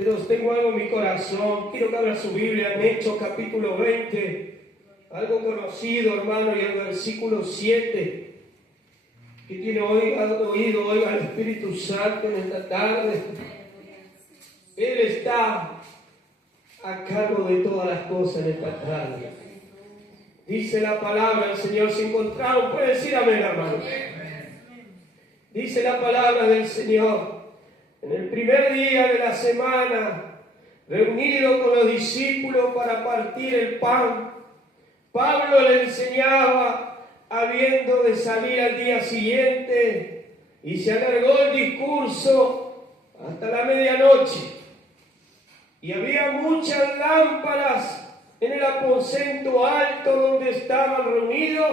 pero tengo algo en mi corazón. Quiero que abra su Biblia en Hechos capítulo 20, algo conocido, hermano, y el versículo 7, que tiene oído hoy al Espíritu Santo en esta tarde. Él está a cargo de todas las cosas en esta tarde. Dice la palabra del Señor, se encontraron, puede decir amén, hermano. Dice la palabra del Señor, en el primer día de la semana, reunido con los discípulos para partir el pan, Pablo le enseñaba, habiendo de salir al día siguiente, y se alargó el discurso hasta la medianoche. Y había muchas lámparas en el aposento alto donde estaban reunidos,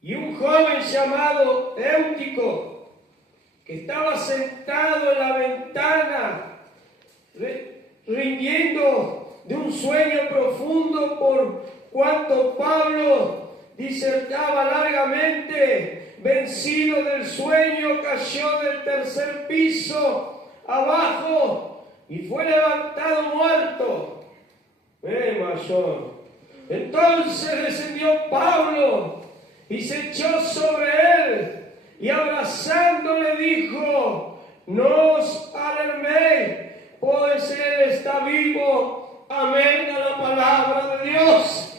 y un joven llamado Eutico, que estaba sentado en la ventana, rindiendo de un sueño profundo por cuanto Pablo disertaba largamente, vencido del sueño, cayó del tercer piso abajo y fue levantado muerto. Mayor. Entonces descendió Pablo y se echó sobre él y abrazándole dijo: no os alarméis, pues él está vivo. Amén a la palabra de Dios.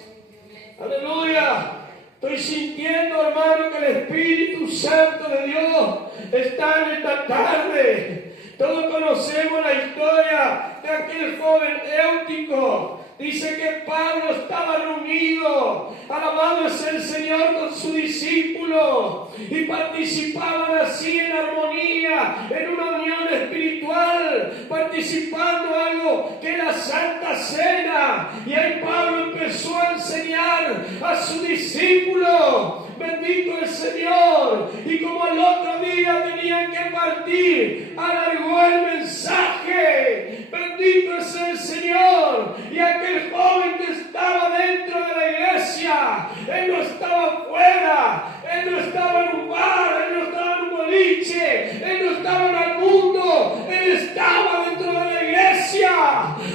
Aleluya. Estoy sintiendo, hermano, que el Espíritu Santo de Dios está en esta tarde. Todos conocemos la historia de aquel joven Eutico. Dice que Pablo estaba reunido, alabado es el Señor, con su discípulo, y participaban así en armonía, en una unión espiritual, participando en algo que es la Santa Cena. Y ahí Pablo empezó a enseñar a su discípulo. Bendito el Señor. Y como al otro día tenían que partir, alargó el mensaje. Bendito es el Señor. Y aquel joven que estaba dentro de la iglesia, él no estaba fuera, él no estaba en un bar, él no estaba en un boliche, él no estaba en el mundo, él estaba dentro de la iglesia.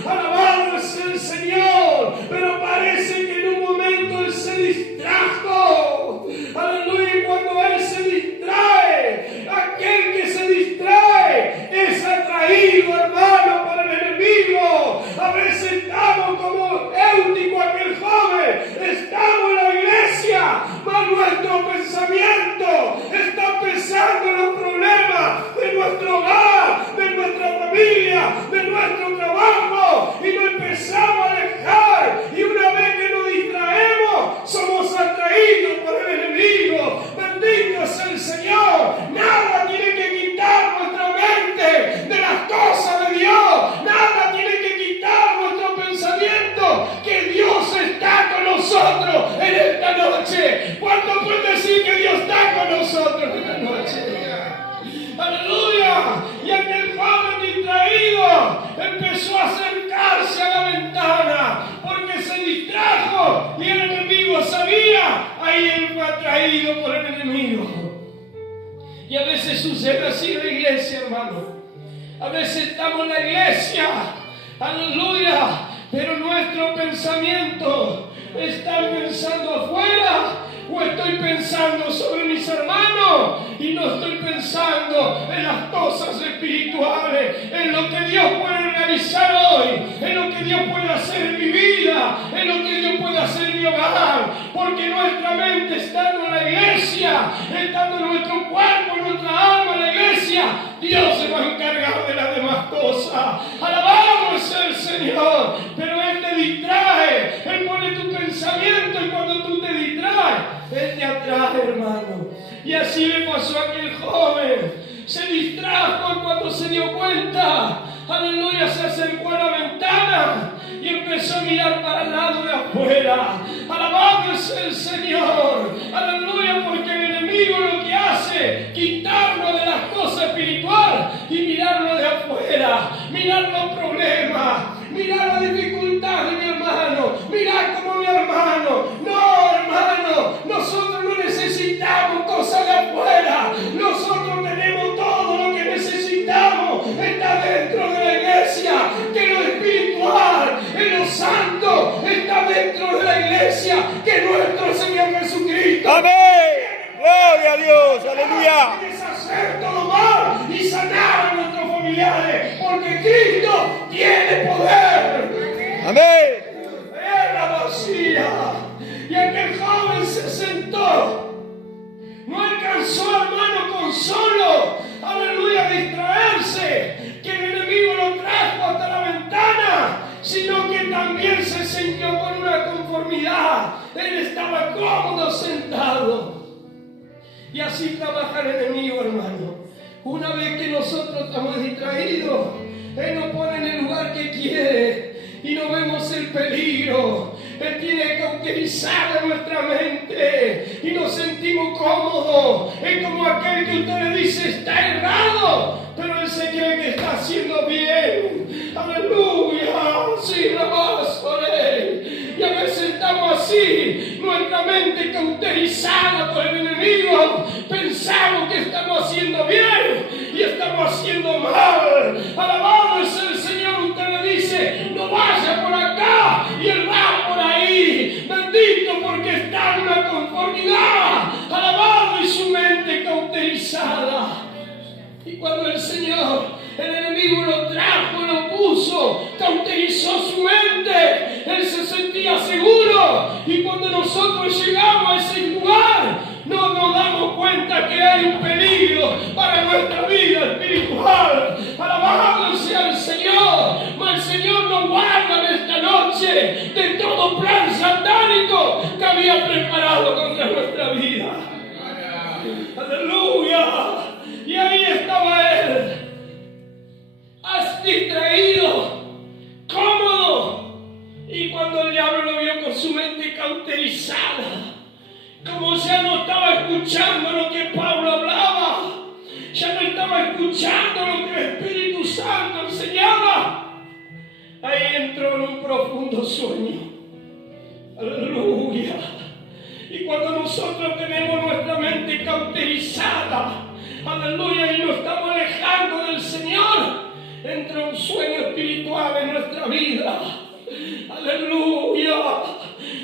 Alabado es el Señor. Pero parece que en un momento él se distrajo. Aleluya. Y cuando él se distrae, aquel que se distrae es atraído, hermano, por el enemigo. A veces estamos como Eutico, aquel joven, estamos en la iglesia, mas nuestro pensamiento está pensando en los problemas de nuestro hogar, de nuestra familia, de nuestro trabajo, y nos empezamos a alejar, y una vez que nos distraemos, somos atraídos por el enemigo. Bendito es el Señor. Nada tiene que quitar nuestra mente de las cosas de Dios. Nada tiene que quitar nuestro pensamiento, que Dios está con nosotros en esta noche. ¿Cuánto puede decir que Dios está con nosotros en esta noche? Aleluya. Y aquel joven distraído empezó a acercarse a la ventana porque se distrajo y el enemigo sabía. Ahí él fue atraído por el enemigo. Y a veces sucede así en la iglesia, hermano. A veces estamos en la iglesia, aleluya, pero nuestro pensamiento está pensando afuera, o estoy pensando sobre mis hermanos y no estoy pensando en las cosas espirituales, en lo que Dios puede realizar hoy, en lo que Dios puede hacer en mi vida, en lo que Dios puede hacer en mi hogar, porque nuestra mente estando en la iglesia, estando en nuestro cuerpo, en nuestra alma en la iglesia, Dios se va a encargar de las demás cosas. Alabado sea el Señor. Pero Él te distrae, Él pone tu pensamiento, y cuando tú te distraes, Él te atrae, hermano. Y así le pasó a aquel joven. Se distrajo cuando se dio cuenta. Aleluya, se acercó a la ventana y empezó a mirar para el lado de afuera. Alabado es el Señor. Aleluya, porque el enemigo lo que hace, quitarlo de las cosas espirituales y mirarlo de afuera. Mirar los problemas, mirar la dificultad de mi hermano, mirar como mi hermano. No, hermano, nosotros no necesitamos cosas de afuera. Nosotros tenemos todo lo que necesitamos. Está dentro de la iglesia. iglesia que nuestro Señor Jesucristo. Amén. Gloria a Dios. Aleluya. Para deshacer todo mal y sanar a nuestros familiares, porque Cristo tiene poder. Amén. Era vacía. Y aquel joven se sentó. No alcanzó, hermano, con solo, aleluya, distraerse, que el enemigo lo trajo hasta la ventana, sino que también se sintió con una conformidad. Él estaba cómodo sentado. Y así trabaja el enemigo, hermano. Una vez que nosotros estamos distraídos, Él nos pone en el lugar que quiere y no vemos el peligro. Él tiene cauterizada nuestra mente y nos sentimos cómodos. Es como aquel que usted le dice está errado, pero él se cree que está haciendo bien. Aleluya, sí, la vas por él. Y a veces estamos así, nuestra mente cauterizada por el enemigo. Pensamos que estamos haciendo bien y estamos haciendo mal. Alabado es el Señor. Usted le dice, no vaya por acá, y él va por ahí. Bendito, porque está en una conformidad. Alabado, y su mente cauterizada. Y cuando el Señor, el enemigo lo trajo, lo puso, cauterizó su mente, él se sentía seguro. Y cuando nosotros llegamos a ese lugar, no nos damos cuenta que hay un peligro para nuestra vida espiritual. Alabado sea el Señor. Mas el Señor nos guarda en esta noche de todo plan satánico que había preparado contra nuestra vida. Aleluya. Y ahí estaba él, distraído, cómodo. Y cuando el diablo lo vio con su mente cauterizada, como ya no estaba escuchando lo que Pablo hablaba, ya no estaba escuchando lo que el Espíritu Santo enseñaba, ahí entró en un profundo sueño. Aleluya. Y cuando nosotros tenemos nuestra mente cauterizada, aleluya, y nos estamos alejando del Señor, entra un sueño espiritual en nuestra vida. Aleluya.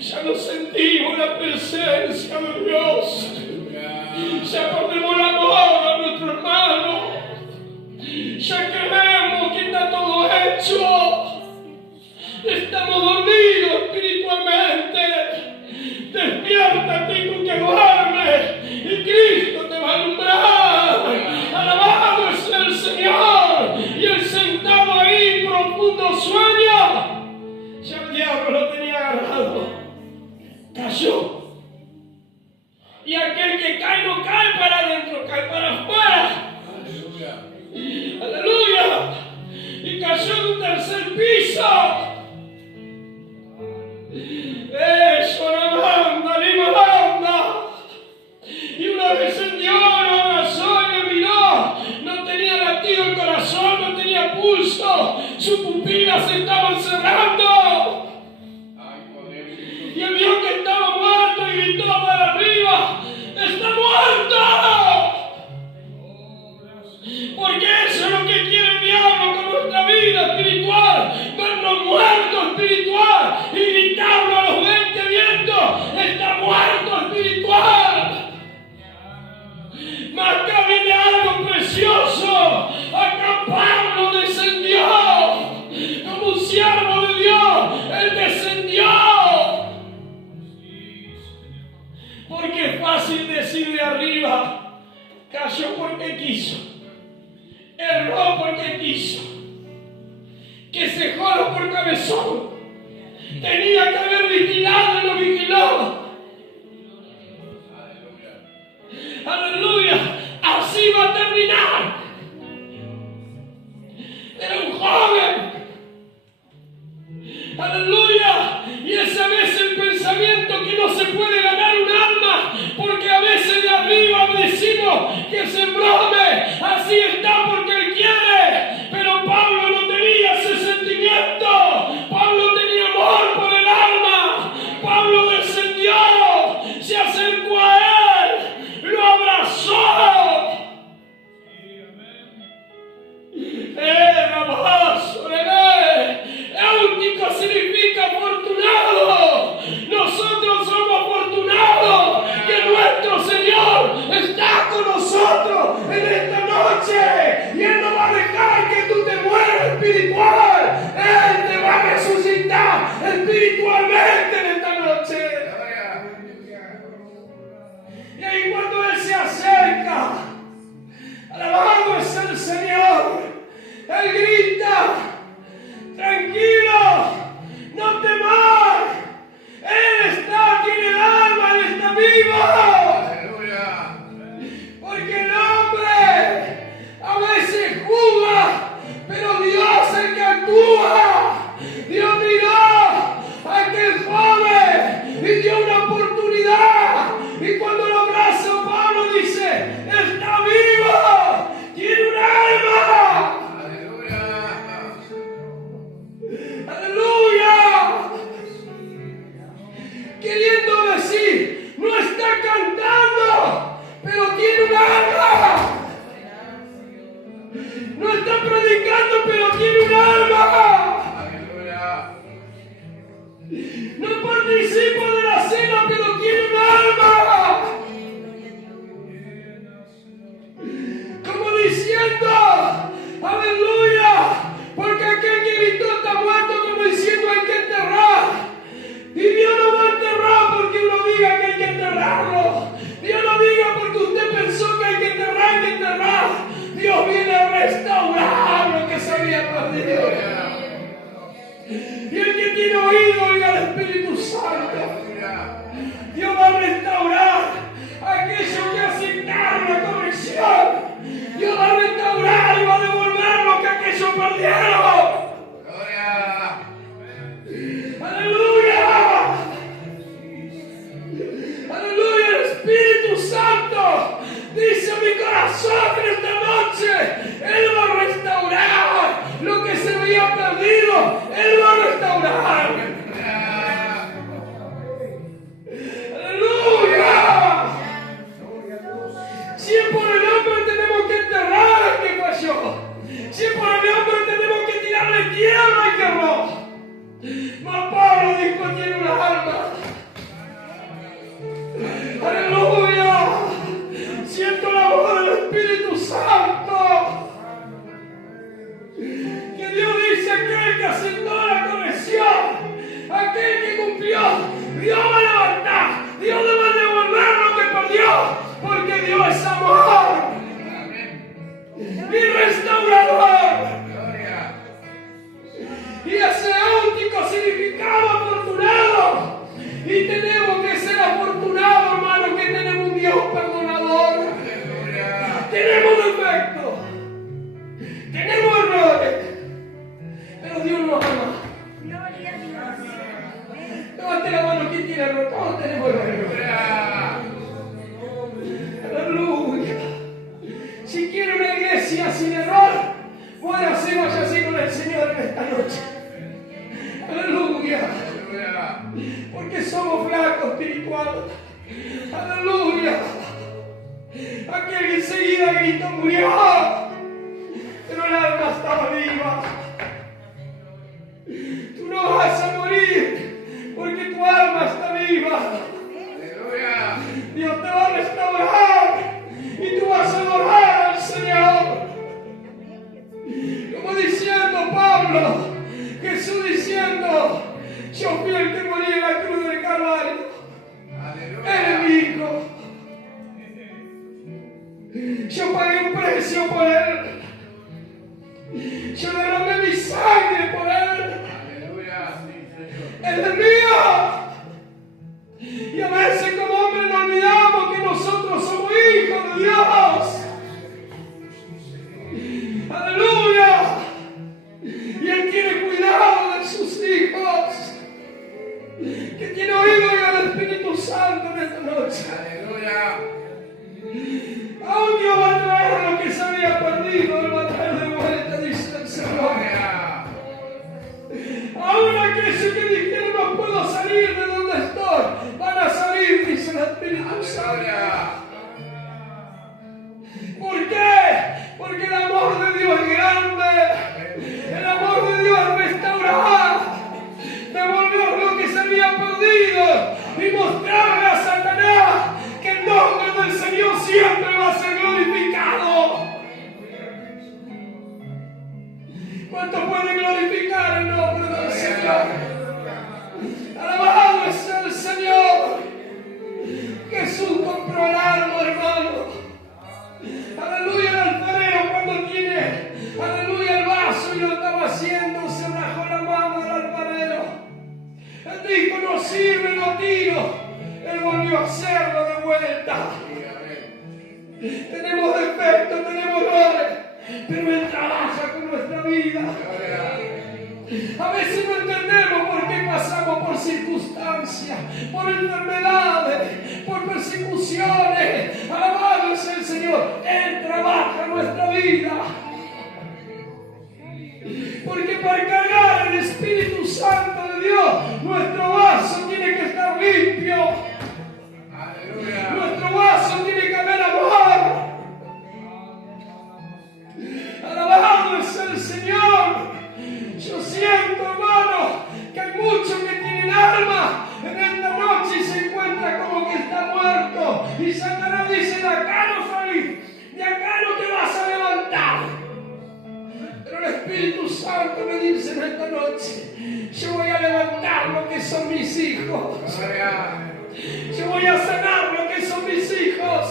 Ya no sentimos la presencia de Dios. Ya perdemos el amor a nuestro hermano. Ya creemos que está todo hecho. Estamos dormidos espiritualmente. Despiértate tú que duermes y Cristo te va a alumbrar. Alabado es el Señor. Y él sentado ahí en profundo sueño, ya el diablo lo tenía agarrado. Cayó. Y aquel que cae no cae para adentro, cae para afuera. Aleluya. Aleluya. Y cayó en un tercer piso. Eso no manda, ni me manda. Y una vez el Dios lo abrazó y me miró. No tenía latido el corazón, no tenía pulso. Sus pupilas se estaban cerrando. Y él vio que estaba muerto y gritó para arriba: ¡está muerto! Porque eso es lo que quiere el diablo con nuestra vida espiritual. Vernos muertos espiritual y gritarlo a los 20 vientos: ¡está muerto espiritual! Mas acá viene algo precioso. Acá Pablo descendió como un siervo de Dios. Él descendió. Porque es fácil decir de arriba: cayó porque quiso, erró porque quiso, que se joda por cabezón, tenía que haber vigilado y no vigiló. Aleluya, así va a terminar. Era un joven. Aleluya. Y esa vez el pensamiento que no se puede ganar un alma, porque a veces de arriba decimos que se brome, así está porque él quiere. Pero Pablo no tenía ese sentimiento. Pablo tenía amor por el alma. Pablo descendió espiritual, Él te va a resucitar espiritualmente en esta noche. Y ahí cuando Él se acerca, alabado es el Señor, Él grita: tranquilo, no temas, Él está, tiene el alma, Él está vivo. Porque el hombre a veces juzga, pero Dios es el que actúa. Dios miró a aquel joven y dio una oportunidad. Y cuando lo abraza Pablo dice: está vivo, tiene un alma. Aleluya. Queriendo decir, no está cantando, pero tiene un alma. No está predicando, pero tiene un alma. No participa de la cena, pero tiene un alma. Como diciendo: aleluya, porque aquel que gritó está muerto, como diciendo: hay que enterrar. Y Dios no va a enterrar porque uno diga que hay que enterrarlo. Dios no diga porque usted pensó que hay que enterrar, Dios viene a restaurar lo que se había perdido. Y el que tiene oído, oiga al Espíritu Santo. Dios va a restaurar aquello que asignaron la corrección. Dios va a restaurar y va a devolver lo que aquellos perdieron. ¡Aleluya! ¡Aleluya! El Espíritu Santo dice a mi corazón que esta noche Él va a restaurar lo que se había perdido. Él va a restaurar. ¡Aleluya! Si es por el hombre tenemos que enterrar al que falló. Si es por el hombre tenemos que tirarle tierra al que erró. Mas Pablo dijo: tiene una alma. Aleluya. Siento la voz del Espíritu Santo. Que Dios dice: aquel que aceptó la corrección, aquel que cumplió, Dios va a levantar, Dios le va a devolver lo que perdió, porque Dios es amor y restaurador. Y ese único significado afortunado. Y tenemos que ser afortunados, hermanos, que tenemos un Dios perdonador. Tenemos defectos, tenemos errores, pero Dios nos ama. Levante la mano, ¿quién tiene error? Todos tenemos errores. Aleluya. Si quiere una iglesia sin error, bueno, así vaya así con el Señor en esta noche. Aleluya. Porque somos flacos espirituales. Aleluya. Aquel que enseguida gritó murió, pero el alma estaba viva. Tú no vas a morir porque tu alma está viva. Dios te va a restaurar y tú vas a adorar al Señor. Como diciendo Pablo, Jesús diciendo: yo fui el que morí en la cruz del Calvario. Él es mi hijo. Yo pagué un precio por Él. Yo derramé mi sangre por Él. Él es mío. Y a veces como hombres nos olvidamos que nosotros somos hijos de Dios. Aleluya. Y Él tiene cuidado de sus hijos. Que tiene oído y al Espíritu Santo en esta noche. Aleluya. Aún Dios va a traer lo que se había perdido, Él va a traer de vuelta, dice el Señor. Aún aquellos que dijeron: no puedo ¿Cuántos pueden glorificar el nombre del Señor? Alabado es el Señor. Jesús compró el alma, hermano. Aleluya, el alfarero cuando tiene, aleluya, el vaso y lo estaba haciendo, se rajó la mano del alfarero. Él dijo, no sirve, lo tiro. Él volvió a hacerlo de vuelta. Tenemos defectos, tenemos errores, pero Él trabaja con nuestra vida. A veces no entendemos por qué pasamos por circunstancias, por enfermedades, por persecuciones. Alabado es el Señor. Él trabaja en nuestra vida. Porque para cargar el Espíritu Santo de Dios, nuestro vaso tiene que estar limpio. Aleluya. Nuestro vaso tiene que haber amor. Alabado es el Señor. Yo siento, hermano, que hay muchos que tienen alma en esta noche y se encuentra como que está muerto. Y Satanás dice, de acá no salís, de acá no te vas a levantar. Pero el Espíritu Santo me dice en esta noche, yo voy a levantar lo que son mis hijos. Yo voy a sanar lo que son mis hijos.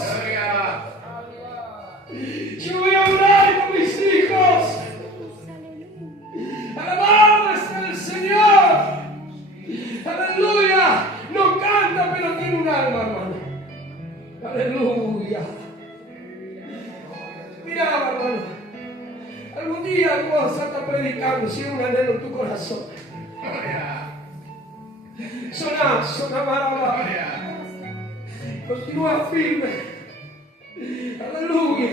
Yo voy a orar con mis hijos. Alabado es el Señor. Aleluya. No canta, pero tiene un alma, hermano. Aleluya. Mira, hermano. Algún día vos vas a estar predicando si hay un anhelo en tu corazón. Soná, baraba. Continúa firme. Aleluya.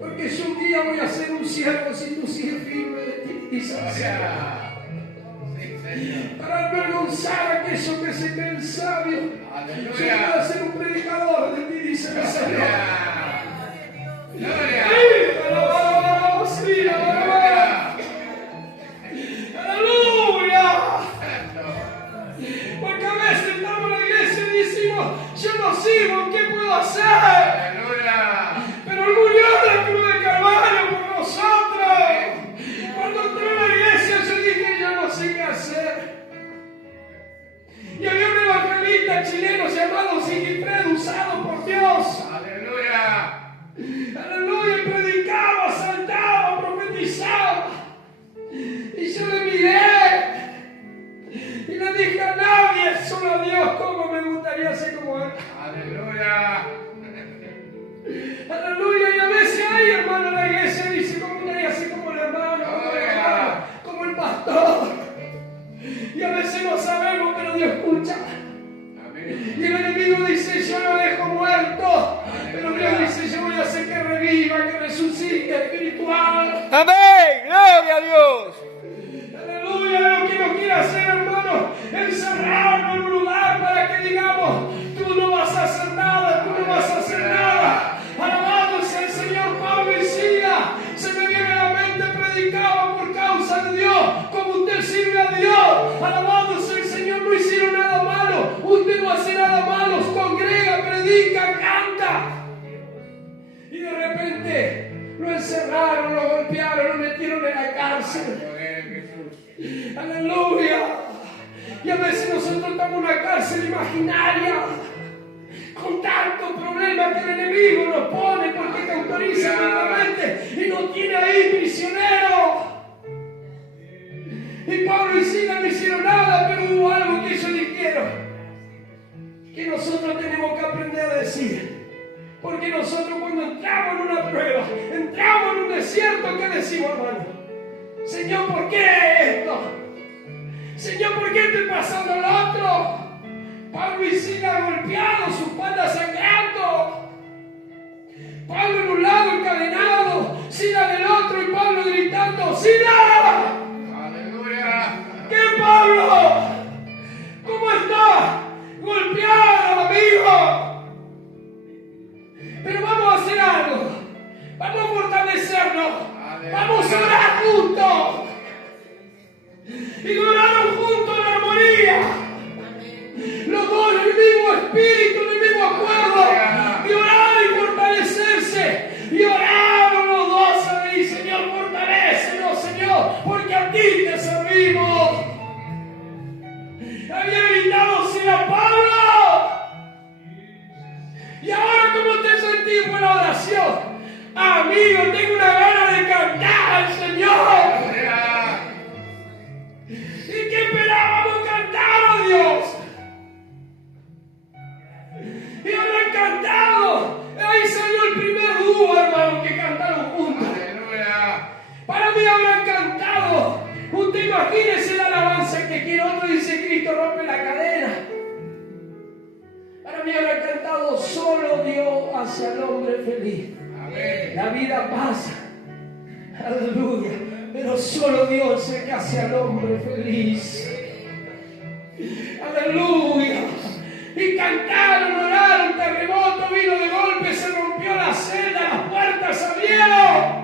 Porque yo un día voy a ser un siervo si tú sigues firme de ti. Dice para avergonzar a aquellos que se creen sabios. Yo voy a ser un predicador de ti, dice el Señor. Aleluya. Porque a veces estamos en la iglesia y decimos, yo no sirvo, ¿qué puedo hacer? Pero Él murió en la cruz del Calvario por nosotros. Cuando entré a la iglesia yo dije, yo no sé qué hacer. Y había un evangelista chileno llamado Sigifredo, usado por Dios. Aleluya. Aleluya, y predicaba, saltaba, profetizaba. Y yo le miré y le dije a nadie, solo a Dios, cómo me gustaría ser como Él. Aleluya. Aleluya, y a veces hay hermano en la iglesia dice, ¿cómo gustaría ser como el hermano, como el pastor? Y a veces no sabemos, pero Dios escucha. Amén. Y el enemigo dice, yo lo dejo muerto. Aleluya. Pero Dios dice, yo voy a hacer que reviva, que resucite espiritual. Amén, gloria a Dios. Aleluya, lo que no quiere hacer, hermano, encerrarnos en un lugar para que digamos, tú no vas a hacer nada, tú no vas a hacer nada. Alabado sea el Señor. Pablo y Silas, se me viene a la mente, predicaban por causa de Dios, como usted sirve a Dios. Alabado sea el Señor, no hicieron nada malo, usted no hace nada malo, congrega, predica, canta. Y de repente lo encerraron, lo golpearon, lo metieron en la cárcel. Aleluya. Y a veces nosotros estamos en una cárcel imaginaria, con tantos problemas que el enemigo nos pone porque te autoriza nuevamente y nos tiene ahí prisioneros. Y Pablo y Silas no hicieron nada, pero hubo algo que ellos dijeron, que nosotros tenemos que aprender a decir. Porque nosotros cuando entramos en una prueba, entramos en un desierto, ¿qué decimos, hermano? Señor, ¿por qué esto? Señor, ¿por qué estoy pasando el otro? Pablo y Silas golpeados, sus patas sangrando. Pablo en un lado encadenado, Silas del otro y Pablo gritando, ¡Silas! ¡Aleluya! ¿Qué, Pablo? ¿Cómo estás? Golpeado, amigo. Pero vamos a hacer algo. Vamos a fortalecernos. Aleluya. Vamos a orar juntos. Y oraron juntos en armonía. Los dos en el mismo espíritu, en el mismo acuerdo. Y oraron y fortalecerse. Y oraron los dos ahí, Señor, fortalécenos, Señor. a ti te servimos. Había gritado, sea Pablo. Y ahora, ¿cómo te sentís por la oración? Amigo, tengo una gana de cantar al Señor. ¿Y qué esperábamos cantar a Dios? Y habrán cantado. Ahí salió el primer dúo, hermano, que cantaron juntos. Para mí habrán cantado. Usted imagínese la alabanza que quiere. Otro dice, Cristo rompe la cadena. Para mí habrán cantado, solo Dios hace al hombre feliz. Amén. La vida pasa. Aleluya. Pero solo Dios es el que hace al hombre feliz. Aleluya. Y cantaron, oraron, terremoto vino de golpe, se rompió la celda, las puertas abrieron.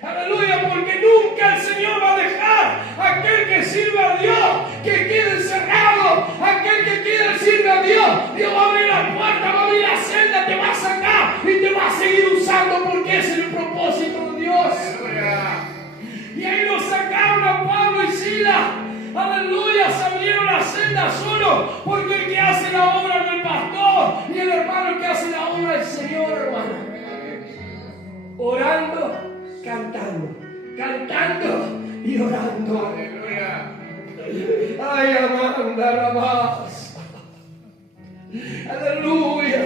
Aleluya, porque nunca el Señor va a dejar a aquel que sirve a Dios que quede encerrado. Aquel que quiere sirve a Dios, Dios va a abrir la puerta, va a abrir la celda, te va a sacar y te va a seguir usando, porque ese es el propósito de Dios. Y ahí nos sacaron a Pablo y Silas. Aleluya, se abrieron la celda solo, porque el que hace la obra no es el pastor, ni el hermano que hace la obra es el Señor, hermano. Orando, cantando y orando. Ay, Amanda, la más. Aleluya.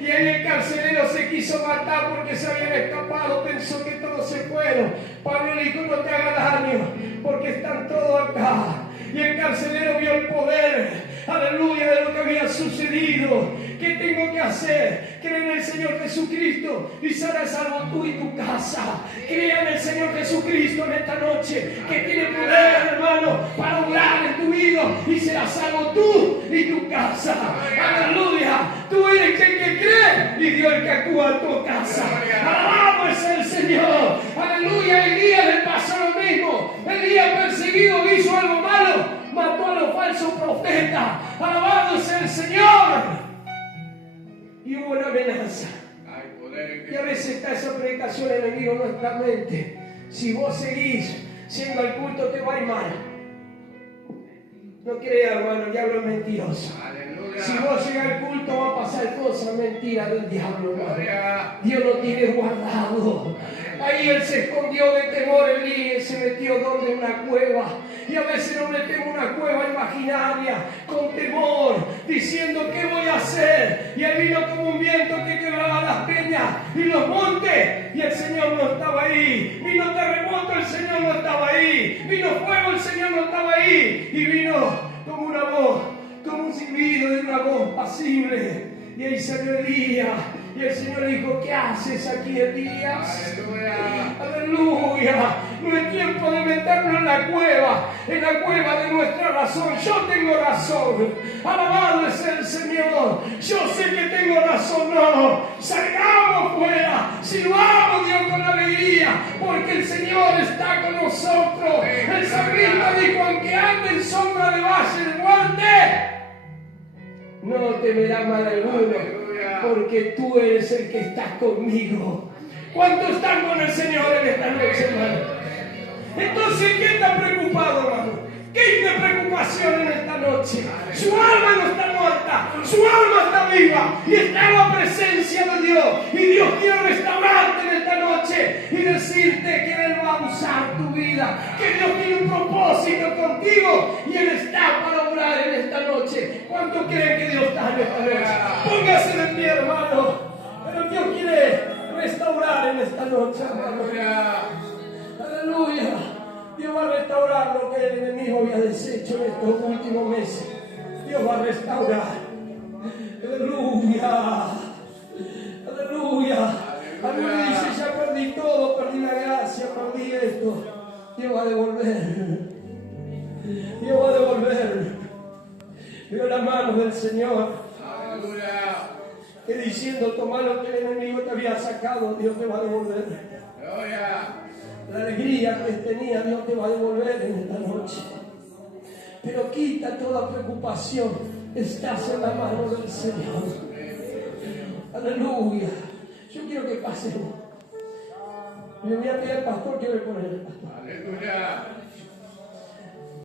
Y ahí el carcelero se quiso matar porque se habían escapado, pensó que todos se fueron. Pablo le dijo, no te hagas daño, porque están todos acá. Y el carcelero vio el poder, aleluya, de lo que había sucedido. ¿Qué tengo que hacer? Cree en el Señor Jesucristo y serás salvo tú y tu casa. Crea en el Señor Jesucristo en esta noche, que tiene poder, hermano, para obrar en tu vida, y serás salvo tú y tu casa. Aleluya. Tú eres el que cree y Dios el que actúa en tu casa. Alabado es el Señor. Aleluya. Elías le pasó lo mismo. Elías, perseguido, hizo algo malo, mató a los falsos profetas. Alabado es el Señor. Y hubo una amenaza. Y a veces está esa predicación enemigo en nuestra mente. Si vos seguís siendo al culto, te va a ir mal. No creas, hermano, el diablo es mentiroso. Aleluya. Si vos llegas al culto, va a pasar cosas mentiras del diablo, hermano. Dios lo tiene guardado. Ahí él se escondió de temor, Elías se metió donde una cueva. Y a veces nos metemos en una cueva imaginaria con temor, diciendo ¿qué voy a hacer? Y él vino como un viento que quebraba las peñas y los montes, y el Señor no estaba ahí. Vino terremoto, el Señor no estaba ahí. Vino fuego, el Señor no estaba ahí. Y vino como una voz, como un silbido de una voz pasible. Y ahí salió Elías. Y el Señor dijo, ¿qué haces aquí, Elías? Aleluya. Aleluya. No es tiempo de meternos en la cueva de nuestra razón. Yo tengo razón. Alabado es el Señor. Yo sé que tengo razón. No. Salgamos fuera. Sirvamos Dios con alegría. Porque el Señor está con nosotros. El salmista dijo, aunque ande en sombra de valle de muerte, no temerá mal alguno, porque tú eres el que estás conmigo. ¿Cuántos están con el Señor en esta noche, hermano? Entonces, ¿quién está preocupado, hermano? ¿Qué tiene preocupación en esta noche? Su alma no está muerta, su alma está viva y está en la presencia de Dios. Y Dios quiere restaurarte en esta noche y decirte que Él va a usar tu vida, que Dios tiene un propósito contigo y Él está para obrar en esta noche. ¿Cuántos creen que Dios está en esta noche? Póngase de pie, hermano. Pero Dios quiere restaurar en esta noche, hermano. Aleluya. Dios va a restaurar lo que el enemigo había deshecho en estos últimos meses. Dios va a restaurar. Aleluya. Aleluya. Alguien dice, ya perdí todo, perdí la gracia, perdí esto. Dios va a devolver. Dios va a devolver. Veo la mano del Señor. Aleluya. Que diciendo, toma lo que el enemigo te había sacado, Dios te va a devolver. Aleluya. La alegría que tenía, Dios te va a devolver en esta noche. Pero quita toda preocupación. Estás en la mano del Señor. Aleluya. Yo quiero que pasemos. Le voy a pedir al pastor que ore por él. Aleluya.